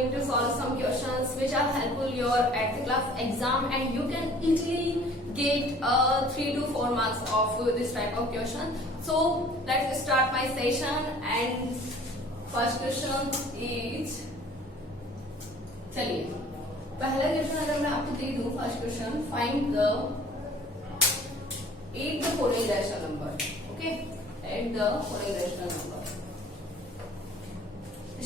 going to solve some questions which are helpful your at the class exam, and you can easily get 3 to 4 marks of this type of question. So let's start my session, and first question is, चलिए पहला question अगर मैं आपको दे दूं, first question, find the at the following rational number. Okay, at the following rational number.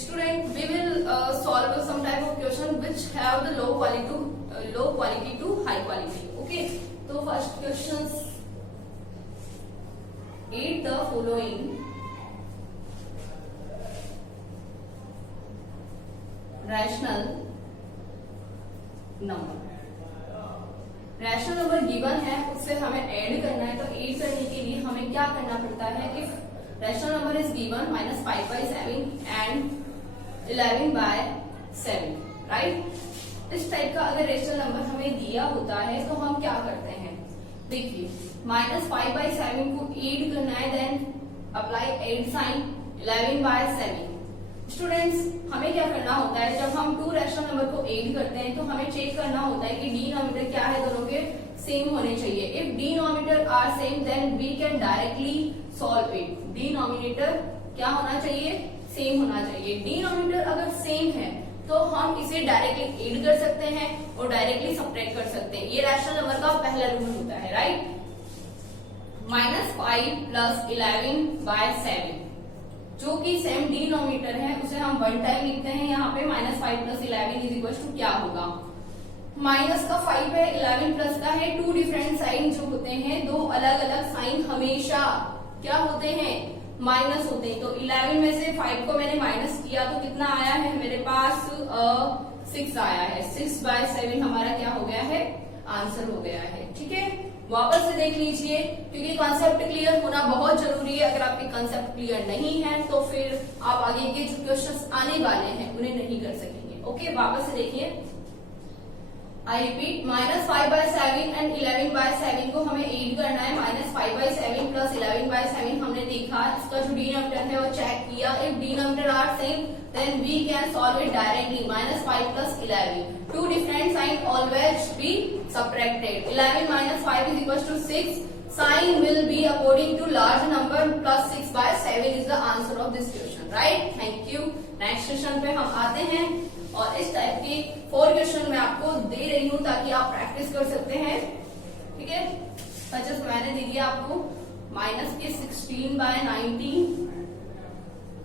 Student, we will solve some type of question which have the low quality to high quality. Okay, so first question, add the following rational number. Rational number given है, उससे हमें add करना है. तो add करने के लिए हमें क्या करना पड़ता है? If rational number is given -5/7 and 11/7, right. इस टाइप का अगर रैशनल नंबर हमें दिया होता है तो हम क्या करते हैं? देखिए, -5/7 को ऐड करना है, then apply add sign 11/7. Students, हमें क्या करना होता है? जब हम टू रैशनल नंबर को ऐड करते हैं तो हमें चेक करना होता है कि डिनोमिनेटर क्या है, दोनों के सेम होने चाहिए. If denominator are same then we can directly solve it. Denominator क्या होना चाहिए? सेम होना चाहिए. डिनोमिनेटर अगर सेम है तो हम इसे डायरेक्टली ऐड कर सकते हैं और डायरेक्टली सब्ट्रैक्ट कर सकते हैं. ये रैशनल नंबर का पहला रूल होता है, राइट. -5 + 11/7 जो कि सेम डिनोमिनेटर है उसे हम वन टाइम लिखते हैं. यहाँ पे -5 + 11 = क्या होगा? माइनस का 5 है, 11 प्लस का है. टू डिफरेंट साइन जो होते हैं, दो अलग अलग साइन हमेशा क्या होते हैं? माइनस होते हैं. तो 11 में से 5 को मैंने माइनस किया तो कितना आया है मेरे पास? 6 आया है. 6/7 हमारा क्या हो गया है? आंसर हो गया है. ठीक है, वापस से देख लीजिए क्योंकि कॉन्सेप्ट क्लियर होना बहुत जरूरी है. अगर आपके कॉन्सेप्ट क्लियर नहीं है तो फिर आप आगे के जो क्वेश्चंस आने वाले हैं उन्हें नहीं कर सकेंगे. ओके, वापस से देखिए. आई रिपीट, -5/7 एंड 11/7 को हमें ऐड करना है. -5/7 + 11/7 हमने देखा, इसका जो डिनोमिनेटर है वो चेक किया. If denominator are same then we can solve it directly. -5 + 11, two different sign always be subtracted. 11 - 5 = 6. Sign will be according to large number plus 6/7 is the answer of this question, right. Thank you. Next question पे हम आते हैं, और इस type के 4 question मैं आपको दे रही हूं ताकि आप प्रैक्टिस कर सकते हैं. ठीक है, सच मैंने दे दिया आपको -16/19,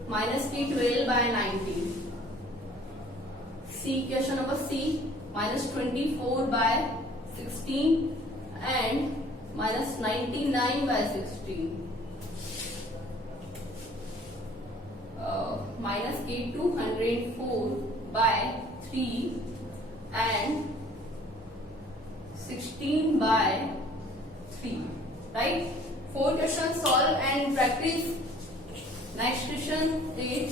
-12/19. C, question number C, -24/16 and -99/16. -204/3 and 16/3, right. 4 questions solve and practice. Next question is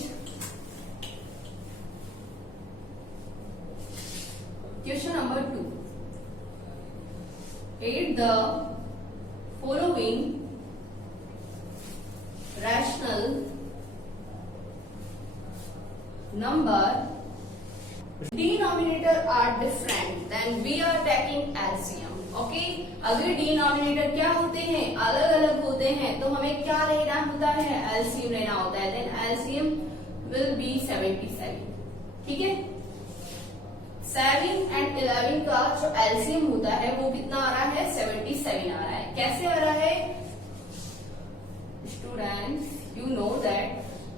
question number 2. Add the following rational number. Denominator are different, then we are taking LCM. Okay, अगर denominator क्या होते हैं? अलग अलग होते हैं, तो हमें क्या लेना होता है? एलसीएम लेना होता है. Then LCM will be 77. ठीक है, 7 एंड 11 का जो एलसीएम होता है वो कितना आ रहा है? 77 आ रहा है. कैसे आ रहा है? Students, you know that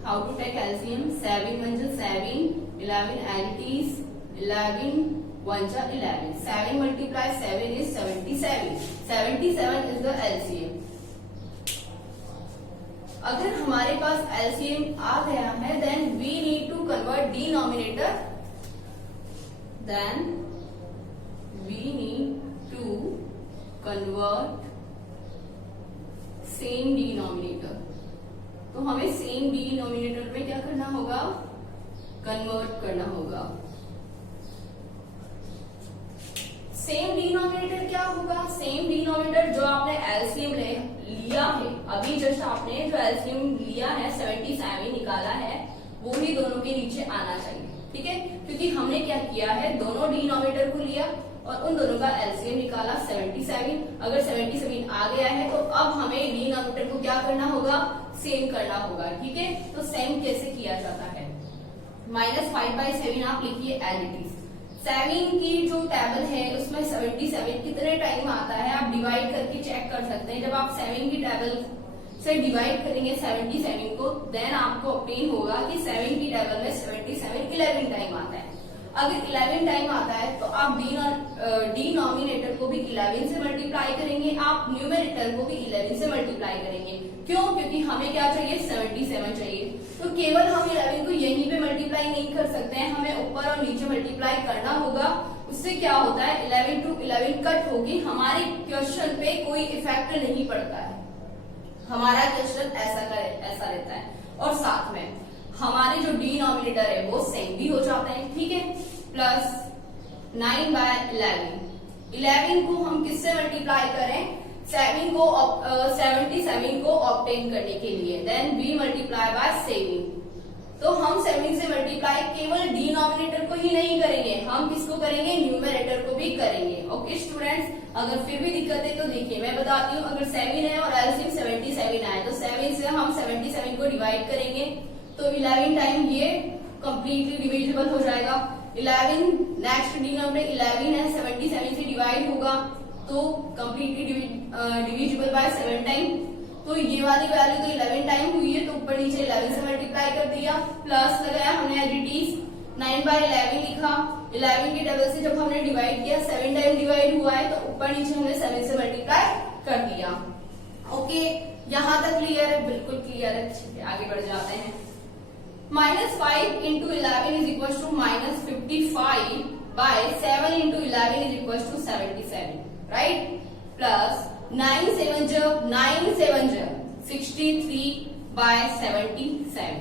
how to take LCM. 7 1 is 7, 11 8 is 11, 1 is 11. 7 multiplied 7 is 77. 77 is the LCM. अगर हमारे पास LCM आ गया है, then we need to convert denominator. Then we need to convert same denominator. तो हमें सेम डिनोमिनेटर में क्या करना होगा? कन्वर्ट करना होगा. सेम डिनोमिनेटर क्या होगा? सेम डिनोमिनेटर जो आपने एलसीएम लिया है, अभी जस्ट आपने जो एलसीएम लिया है 77 निकाला है, वो ही दोनों के नीचे आना चाहिए. ठीक है, क्योंकि हमने क्या किया है, दोनों डिनोमिनेटर को लिया और उन दोनों का एलसीएम निकाला 77। अगर 77 आ गया है तो अब हमें डिनोमिनेटर को क्या करना होगा, सेम करना होगा। ठीक है, तो सेम कैसे किया जाता है, -5/7 आप लिखिए एज इट इज। 7 की जो टेबल है उसमें 77 कितने टाइम आता है आप डिवाइड करके चेक कर सकते हैं। जब आप 7 की टेबल से डिवाइड करेंगे 77 को, देन आपको ऑब्टेन होगा कि 7 की टेबल में 77 11 टाइम आता है। अगर 11 टाइम आता है तो आप डिनोमिनेटर को भी 11 से मल्टीप्लाई करेंगे, आप न्यूमरेटर को भी 11 से मल्टीप्लाई करेंगे। क्यों, क्योंकि हमें क्या चाहिए, 77 चाहिए। तो केवल हम 11 को यहीं पे मल्टीप्लाई नहीं कर सकते हैं, हमें ऊपर और नीचे मल्टीप्लाई करना होगा। उससे क्या होता है, 11 to 11 कट होगी, हमारे क्वेश्चन पे कोई इफेक्ट नहीं पड़ता है, हमारा क्वेश्चन ऐसा रहता है। और साथ में हमारे जो डिनोमिनेटर है वो सेम भी हो जाते हैं। ठीक है, प्लस 9/11, 11 को हम किससे मल्टीप्लाई करें, 77 को ऑब्टेन करने के लिए, देन वी मल्टीप्लाई बाय 7। तो हम 7 से मल्टीप्लाई केवल डिनोमिनेटर को ही नहीं करेंगे, हम किसको करेंगे, न्यूमरेटर को भी करेंगे। ओके स्टूडेंट्स, अगर फिर भी दिक्कत है तो देखिए मैं बताती हूँ। अगर 7 है और एलसीएम 77 आए तो 7 से हम 77 को डिवाइड करेंगे तो 11 टाइम ये कंप्लीटली डिविजिबल हो जाएगा। 11 नेक्स्ट डिनोमिनेटर 11 है, 77 से डिवाइड होगा तो कंप्लीटली डिविजिबल बाय 7 टाइम। तो ये वाली वैल्यू तो 11 टाइम हुई है तो ऊपर नीचे 11 से मल्टीप्लाई कर दिया, प्लस लगाया हमने एज इट इज 9/11 लिखा। 11 की टेबल से जब हमने डिवाइड किया 7 टाइम डिवाइड हुआ है तो ऊपर नीचे हमने 7 से मल्टीप्लाई कर दिया। ओके, यहां तक क्लियर है, बिल्कुल क्लियर है। आगे बढ़ जाते हैं। -5 into 11 is equals to -55 by 7 into 11 is equals to 77, right? Plus 9 7 63 by 77.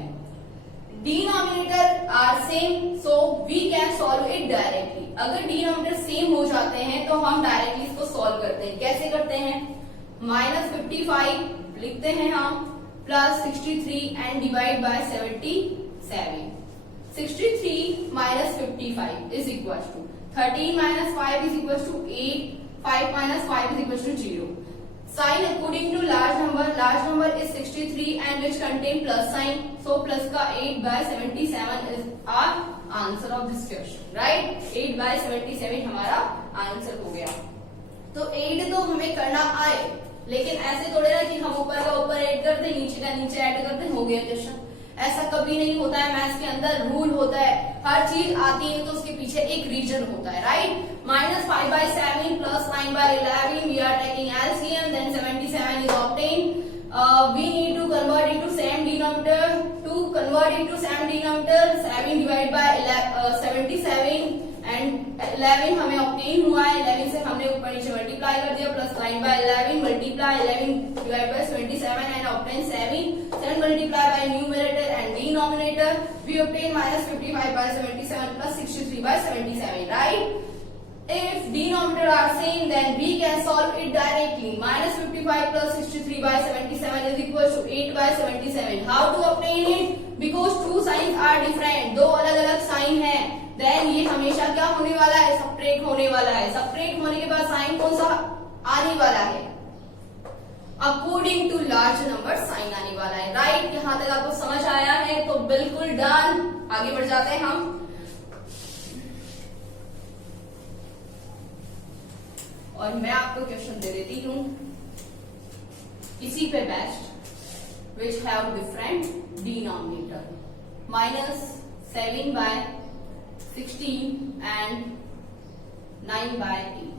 Denominator are same, so we can solve it directly. अगर डिनोमिनेटर सेम हो जाते हैं तो हम डायरेक्टली इसको सॉल्व करते हैं। कैसे करते हैं, -55 लिखते हैं हम, plus 63 and divide by 77। 63 minus 55 is equals to 13 minus 5 is equals to 8. 5 minus 5 is equals to 0. Sign according to large number is 63 and which contain plus sign. So plus का 8/77 is our answer of this question, right? 8/77 हमारा answer हो गया। तो 8 तो हमें करना आए, लेकिन ऐसे थोड़े ना कि हम ऊपर का ऊपर ऐड करते, नीचे का नीचे ऐड करते, हो गया क्वेश्चन। ऐसा कभी नहीं होता है, मैथ्स के अंदर रूल होता है, हर चीज आती है तो उसके पीछे एक रीजन होता है, right? -5/7 plus 9/11, we are taking LCM, then 77 is obtained. We need to convert it to same denominator. To convert it to same denominator, 7 divided by 77 and 11 हमें ऑब्टेन हुआ है। 11 से हमने ऊपर नीचे मल्टीप्लाई कर दिया, plus 9/11 multiply 11 divide by 77 and obtain 7 multiply by numerator and denominator, we obtain -55/77 plus 63/77, right? If denominator are same, then we can solve it directly. -55 plus 63/77 is equal to 8/77. How to obtain it? Because two signs are different. दो अलग अलग sign है, then ये हमेशा क्या होने वाला है, सब्ट्रैक्ट होने वाला है। सब्ट्रैक्ट होने के बाद साइन कौन सा आने वाला है, according to large number sign आने वाला है, राइट? यहां तक आपको समझ आया है तो बिल्कुल डन। आगे बढ़ जाते हैं हम। और मैं आपको क्वेश्चन दे देती हूं इसी पे best, which have different denominator, -7/16 and 9/8.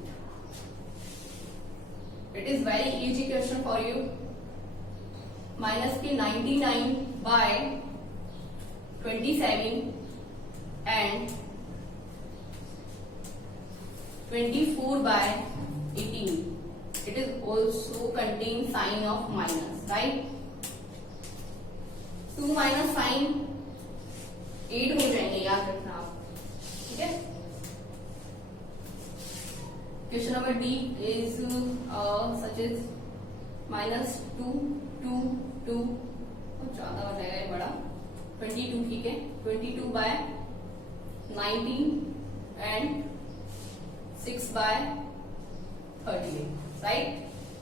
It is very easy question for you. Minus की 99/27 and 24/18. It is also contain sign of minus, right? 2 minus sign 8 हो जाएंगे, याद रखना आप, ठीक है? Question number D is such is -2 2 2, ज्यादा हो जाएगा ये बड़ा, 22, ठीक है? 22/14 19 and 6/38, right.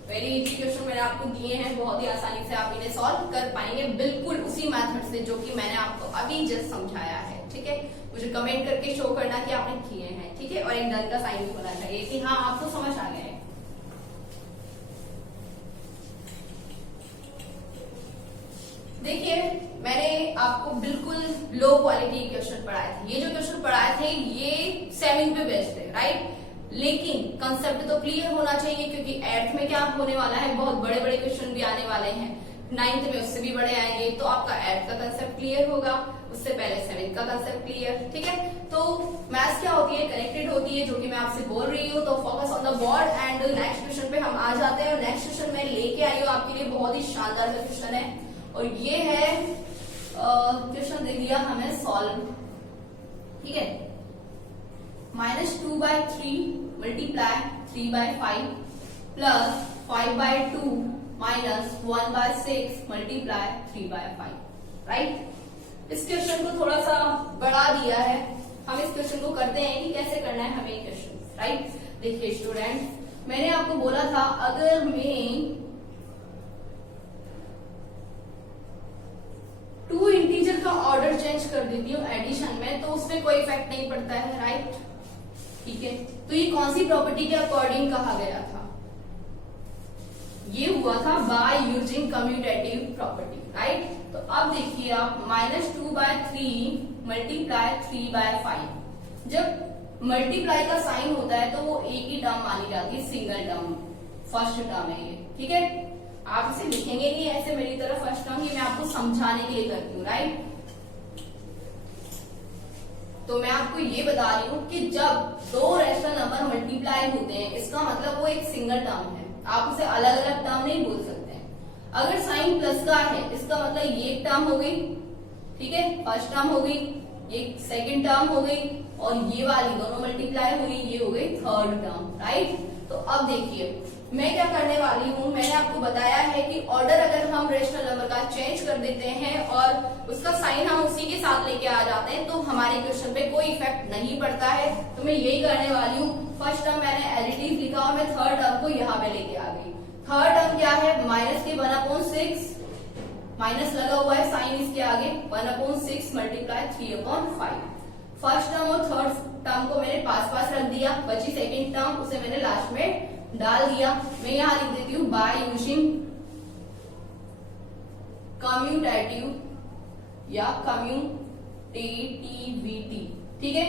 Very easy question मैंने आपको दिए हैं, बहुत ही आसानी से आप इन्हें सॉल्व कर पाएंगे, बिल्कुल उसी मेथड से जो कि मैंने आपको अभी जस्ट समझाया है, ठीक है। मुझे कमेंट करके शो करना कि आपने किए हैं, ठीक है, और एक डन का साइन भी होना चाहिए कि हाँ आपको समझ आ गया है। देखिए मैंने आपको बिल्कुल लो क्वालिटी क्वेश्चन पढ़ाए थे, ये जो क्वेश्चन पढ़ाए थे ये 7 पे बेस्ड है, राइट। लेकिन कंसेप्ट तो क्लियर होना चाहिए, क्योंकि 8th में क्या होने वाला है, बहुत बड़े बड़े क्वेश्चन भी आने वाले हैं, 9th में उससे भी बड़े आएंगे, तो आपका 8th का कंसेप्ट क्लियर होगा, उससे पहले 7th का कंसेप्ट क्लियर, ठीक है। तो मैथ्स क्या होती है, कनेक्टेड होती है, जो कि मैं आपसे बोल रही हूँ। तो focus on the board and next question पे हम आ जाते हैं। और नेक्स्ट क्वेश्चन मैं लेके आई हूँ आपके लिए, बहुत ही शानदार का क्वेश्चन है, और ये है क्वेश्चन दे दिया हमें सॉल्व, ठीक है। -2/3 multiply 3/5 plus 5/2 minus 1/6 multiply 3/5, right. इस क्वेश्चन को थोड़ा सा बढ़ा दिया है, हम इस क्वेश्चन को करते हैं कि कैसे करना है हमें क्वेश्चन, राइट। देखिए स्टूडेंट, मैंने आपको बोला था अगर मैं 2 इंटीजर का ऑर्डर चेंज कर देती हूँ एडिशन में, तो उसमें कोई इफेक्ट नहीं पड़ता है, राइट, ठीक है। तो ये कौन सी प्रॉपर्टी के अकॉर्डिंग कहा गया था, ये हुआ था by using commutative property, right. तो अब देखिए आप -2/3 मल्टीप्लाई 3/5, जब मल्टीप्लाई का साइन होता है तो वो एक ही टर्म मानी जाती है, सिंगल टर्म, फर्स्ट टर्म है ये, ठीक है। आप इसे लिखेंगे नहीं ऐसे मेरी तरफ फर्स्ट टर्म, ये मैं आपको समझाने के लिए करती हूँ, राइट। तो मैं आपको ये बता रही हूँ कि जब 2 रैशनल नंबर मल्टीप्लाई होते हैं, इसका मतलब वो एक सिंगल टर्म है, आप उसे अलग अलग टर्म नहीं बोल सकते हैं। अगर साइन प्लस का है, इसका मतलब ये एक टर्म हो गई, ठीक है, फर्स्ट टर्म हो गई, ये सेकंड टर्म हो गई, और ये वाली दोनों मल्टीप्लाई हुई, ये हो गई थर्ड टर्म, राइट। तो अब देखिए मैं क्या करने वाली हूँ, मैंने आपको बताया है कि ऑर्डर अगर हम रेशनल नंबर का चेंज कर देते हैं और उसका साइन हम उसी के साथ लेके आ जाते हैं, तो हमारे क्वेश्चन पे कोई इफेक्ट नहीं पड़ता है। तो मैं यही करने वाली हूँ, फर्स्ट टर्म मैंने एज इट इज लिखा और मैं थर्ड टर्म को यहाँ पे लेके आ गई। थर्ड टर्म क्या है, माइनस के 1/6, माइनस लगा हुआ है साइन इसके आगे, 1/6 मल्टीप्लाई 3/5। फर्स्ट टर्म और थर्ड टर्म को मैंने पास पास रख दिया, बची सेकेंड टर्म उसे मैंने लास्ट में डाल दिया। मैं यहां लिख देती हूँ बाय यूजिंग कम्यूटेटिव या कम्यूटेटिविटी, ठीक है।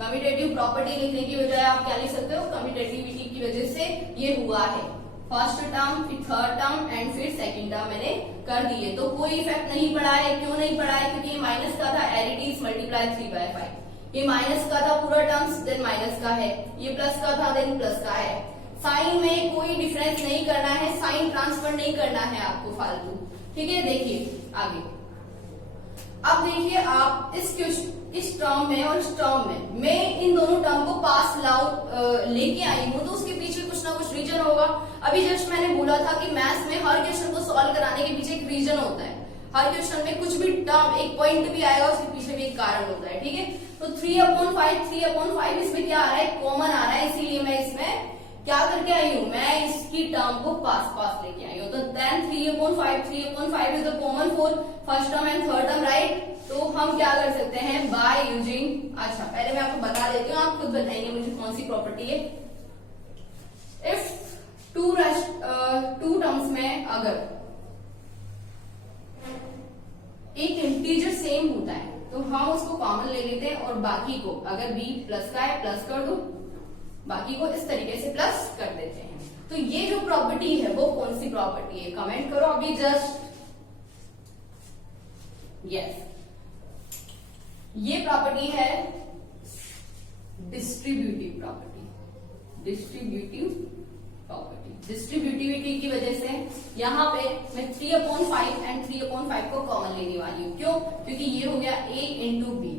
कम्यूटेटिव प्रॉपर्टी लिखने की बजाय आप क्या लिख सकते हो, कम्यूटेटिविटी की वजह से ये हुआ है, फर्स्ट टर्म फिर थर्ड टर्म एंड फिर सेकंड टर्म मैंने कर दिए, तो कोई इफेक्ट नहीं पड़ा है। क्यों नहीं पड़ा है, क्योंकि ये माइनस का था, एज इट इज मल्टीप्लाई 3/5, ये माइनस का था पूरा टर्म्स, देन माइनस का है, ये प्लस का था, देन प्लस का है। साइन में कोई डिफरेंस नहीं करना है, साइन ट्रांसफर नहीं करना है आपको फालतू, ठीक है। देखिए आगे, अब देखिए आप इस टर्म में और इस टर्म में मैं इन दोनों टर्म को पास लेके आई हूँ, तो उसके पीछे कुछ ना कुछ रीजन होगा। अभी जस्ट मैंने बोला था कि मैथ्स में हर क्वेश्चन को सॉल्व कराने के पीछे एक रीजन होता है, हर क्वेश्चन में कुछ भी टर्म एक पॉइंट भी आएगा उसके पीछे भी एक कारण होता है, ठीक है। तो 3/5 इसमें क्या आ रहा है, कॉमन आ रहा है, इसीलिए मैं इसमें क्या करके आई हूँ, मैं इसकी टर्म को पास पास लेके आई हूँ। तो then 3/5 is the common for first term and third term, right. तो हम क्या कर सकते हैं, बाय यूजिंग, अच्छा पहले मैं आपको बता देती हूँ, आप खुद बताएंगे मुझे कौन सी प्रॉपर्टी है। इफ टू टर्म्स में अगर एक इंटीजर सेम होता है तो हम उसको कॉमन ले लेते हैं, और बाकी को अगर b प्लस का है प्लस कर दो, बाकी को इस तरीके से प्लस कर देते हैं। तो ये जो प्रॉपर्टी है वो कौन सी प्रॉपर्टी है, कमेंट करो अभी जस्ट, यस, ये प्रॉपर्टी है डिस्ट्रीब्यूटिव प्रॉपर्टी। डिस्ट्रीब्यूटिविटी की वजह से यहाँ पे मैं 3/5 एंड 3/5 को कॉमन लेने वाली हूँ। क्यों, क्योंकि ये हो गया a इंटू बी,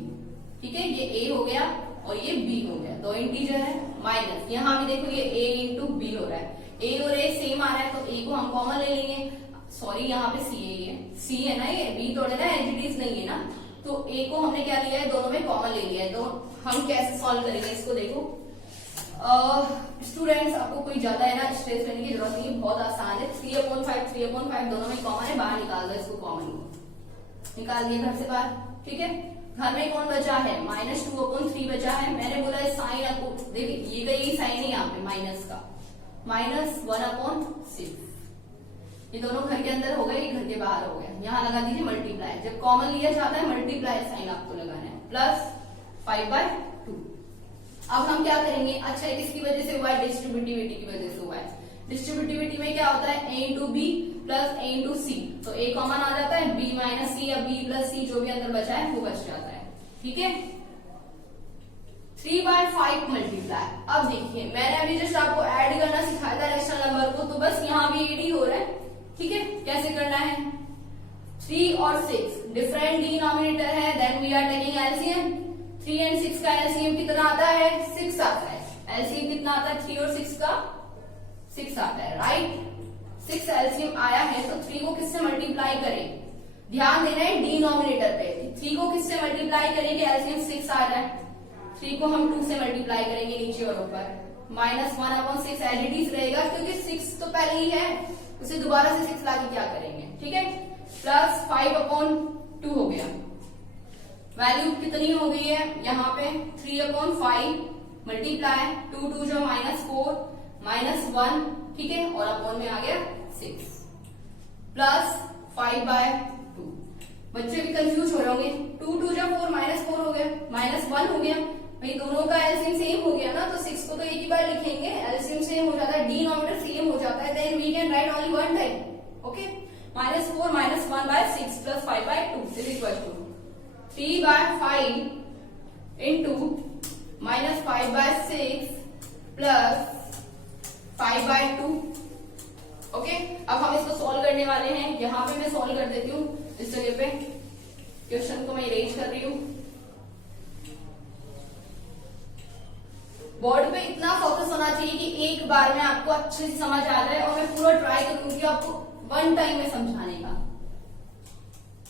ठीक है, ये a हो गया और ये b हो गया, दो इंटीजर है, माइनस यहाँ भी देखो ये a इंटू बी हो रहा है, a और a सेम आ रहा है, तो a को हम कॉमन ले लेंगे। सॉरी यहाँ पे c है, ये c है ना, ये b थोड़े ना एज इट इज नहीं है ना, तो a को हमने क्या लिया है, दोनों में कॉमन ले लिया है। तो हम कैसे सॉल्व करेंगे इसको, देखो स्टूडेंट्स आपको कोई ज्यादा है ना स्ट्रेस लेने की जरूरत नहीं है, बहुत आसान है। 3/5 दोनों में कॉमन है, बाहर निकाल दो इसको, कॉमन निकाल दिया घर से बाहर, ठीक है। घर में कौन बचा है, -2/3 बचा है। मैंने बोला साइन आपको, देखिए ये गई साइन है यहाँ पे माइनस का, -1/6। ये दोनों घर के अंदर हो गए, ये घर के बाहर हो गया। यहाँ लगा दीजिए मल्टीप्लाई, जब कॉमन लिया जाता है मल्टीप्लाई साइन आपको लगाना है, प्लस 5/2। अब हम क्या करेंगे, अच्छा किसकी वजह से हुआ है, डिस्ट्रीब्यूटिविटी की वजह से हुआ है। डिस्ट्रीब्यूटिविटी में क्या होता है, a into B plus a into C, तो a कॉमन आ जाता है, b माइनस सी या b प्लस सी जो भी अंदर बचा है वो बच जाता है, ठीक है। 3/5 मल्टीप्लाई, अब देखिए मैंने अभी जस्ट आपको ऐड करना सिखाया था रेशनल नंबर को, तो बस यहाँ भी एड ही हो रहा है, ठीक है। कैसे करना है, 3 और 6 डिफरेंट डिनोमिनेटर है, then we are taking LCM. 3 और 6 का एलसीएम कितना आता है, 6 आता है। एलसीएम कितना आता है, 3 और 6 का 6 आता है, राइट। 6 एलसीएम आया है, तो 3 को किससे मल्टीप्लाई करें, ध्यान देना है डिनोमिनेटर पे। 3 को किससे मल्टीप्लाई करें कि एलसीएम 6 आ जाए, 3 को हम 2 से मल्टीप्लाई करेंगे नीचे और ऊपर, -1/6 एज इट इज रहेगा, क्योंकि 6 तो पहले ही है, उसे दोबारा से 6 लाके क्या करेंगे, ठीक है। प्लस 5/2 हो गया, वैल्यू कितनी हो गई है यहाँ पे 3/5 मल्टीप्लाई 2 2 जो -4 -1, ठीक है, और अपॉन में आ गया 6 प्लस 5/2। बच्चे भी कंफ्यूज हो रहे होंगे, 2 2 जो 4 -4 हो गया, -1 हो गया, भाई दोनों का एलसीएम सेम हो गया ना, तो 6 को तो एक ही बार लिखेंगे, एलसीएम सेम हो जाता है, डिनोमिनेटर सेम हो जाता है, then we can write only one time, okay. -4 -1/6 plus 5/2 is equal to 3/5 into -5/6 plus 5/2, okay. अब हम इसको सॉल्व करने वाले हैं, यहाँ पे मैं सॉल्व कर देती हूँ, इस जगह पे क्वेश्चन को मैं इरेज कर रही हूँ। बोर्ड पे इतना फोकस होना चाहिए कि एक बार में आपको अच्छे से समझ आ जाए, और मैं पूरा ट्राई करूंगी आपको वन टाइम में समझाने का।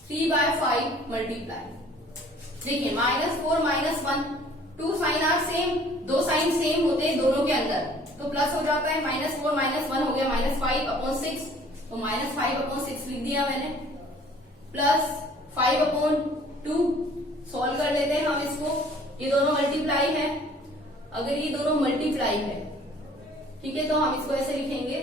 3/5 मल्टीप्लाई, देखिए -4 -1, 2 साइन आर सेम, 2 साइन सेम होते हैं दोनों के अंदर, तो प्लस हो जाता है, -4 -1 हो गया -5/6, तो -5/6 लिख दिया मैंने, प्लस 5/2। सॉल्व कर लेते हैं हम इसको, ये दोनों मल्टीप्लाई है, अगर ये दोनों मल्टीप्लाई है, ठीक है, तो हम इसको ऐसे लिखेंगे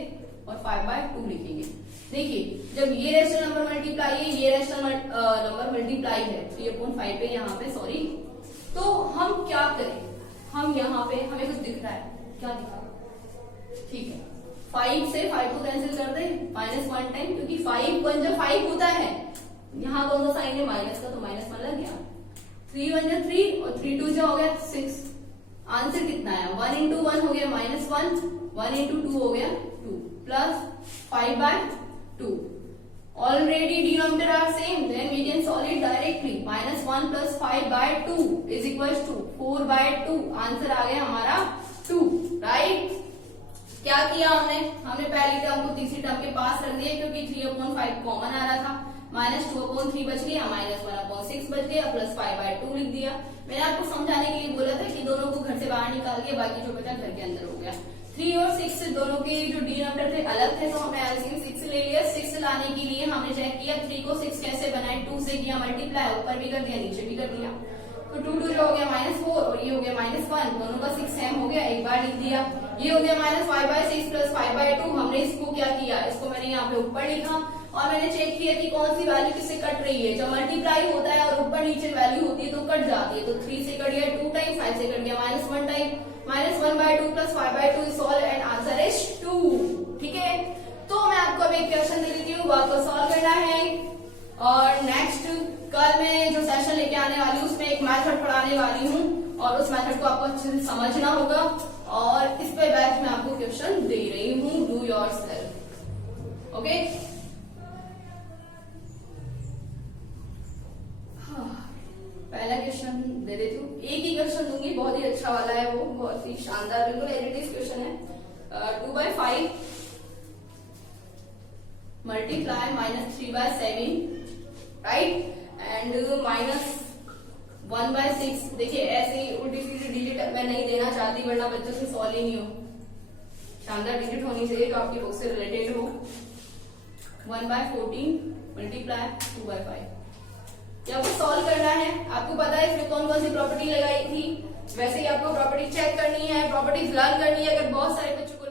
और 5/2 लिखेंगे। देखिए जब ये रेशनल नंबर मल्टीप्लाई है, ये रेशनल नंबर मल्टीप्लाई है 3/5 पे, यहाँ पे सॉरी, तो हम क्या करें, हम यहाँ पे हमें कुछ दिख रहा है, क्या दिख रहा है, ठीक है, 5 से 5 को कैंसिल कर दे, -1 टाइम, क्योंकि 5 1 जब 5 होता है, यहाँ दोनों साइन है माइनस का, तो -1 लग गया, 3 1 जो 3 और 3 2 जो हो गया 6। आंसर कितना है, 1 इंटू 1 हो गया -1, 1 इंटू 2 हो गया 2 plus 5/2। Already denominator are same, then we can solve it directly, -1 plus 5/2 is equal to 4/2। Answer आ गया हमारा 2, राइट। क्या किया हमने पहली टर्म को तीसरी टर्म के पास रख दिया, क्योंकि 3/5 कॉमन आ रहा था, -2/3 बच गया, -1/6 बच गया, प्लस 5/2 लिख दिया। मैंने आपको समझाने के लिए बोला था कि दोनों को घर से बाहर निकाल के बाकी जो बचा घर के अंदर हो गया। 3 और 6 दोनों के जो डिनोमिनेटर थे अलग थे, तो हमने एलसीएम 6 ले लिया। 6 लाने के लिए हमने चेक किया 3 को 6 कैसे बनाए, 2 से किया मल्टीप्लाई, ऊपर भी कर दिया नीचे भी कर दिया, तो 2 2 जो हो गया -4 और ये हो गया -1, दोनों का 6 सेम हो गया, एक बार लिख दिया। ये हो गया -5/6 प्लस 5/2। हमने इसको क्या किया, इसको मैंने यहाँ पे ऊपर लिखा और मैंने चेक किया कि कौन सी वैल्यू किससे कट रही है। जब मल्टीप्लाई होता है और ऊपर नीचे वैल्यू होती है तो कट जाती है, तो 3 से कट गया 2 टाइम, 5 से कट गया -1 time, -1/2 plus 5/2 is solve and answer is 2। ठीक है, तो मैं आपको अभी एक क्वेश्चन दे देती हूँ, आपको सॉल्व करना है और नेक्स्ट कल मैं जो सेशन लेके आने वाली हूँ उसमें एक मेथड पढ़ाने वाली हूँ और उस मेथड को आपको अच्छे से समझना होगा और इस पे बैच में आपको क्वेश्चन दे रही हूँ, डू योरसेल्फ। ओके, पहला क्वेश्चन दे देती हूँ, एक ही क्वेश्चन दूंगी, बहुत ही अच्छा वाला है वो, बहुत ही शानदार बिल्कुल एडिटिव क्वेश्चन है। 2/5 मल्टीप्लाई -3/7 राइट एंड 1/6। देखिए ऐसे ही उल्टी सीधी डिजिट मैं नहीं देना चाहती, वरना बच्चों से सॉल्व ही नहीं हो। शानदार डिजिट होनी चाहिए जो आपकी बुक से रिलेटेड हो। 1/14 मल्टीप्लाई 2/5। आपको सॉल्व करना है। आपको पता है इसमें कौन कौन सी प्रॉपर्टी लगाई थी, वैसे ही आपको प्रॉपर्टी चेक करनी है, प्रॉपर्टीज लर्न करनी है। अगर बहुत सारे बच्चों को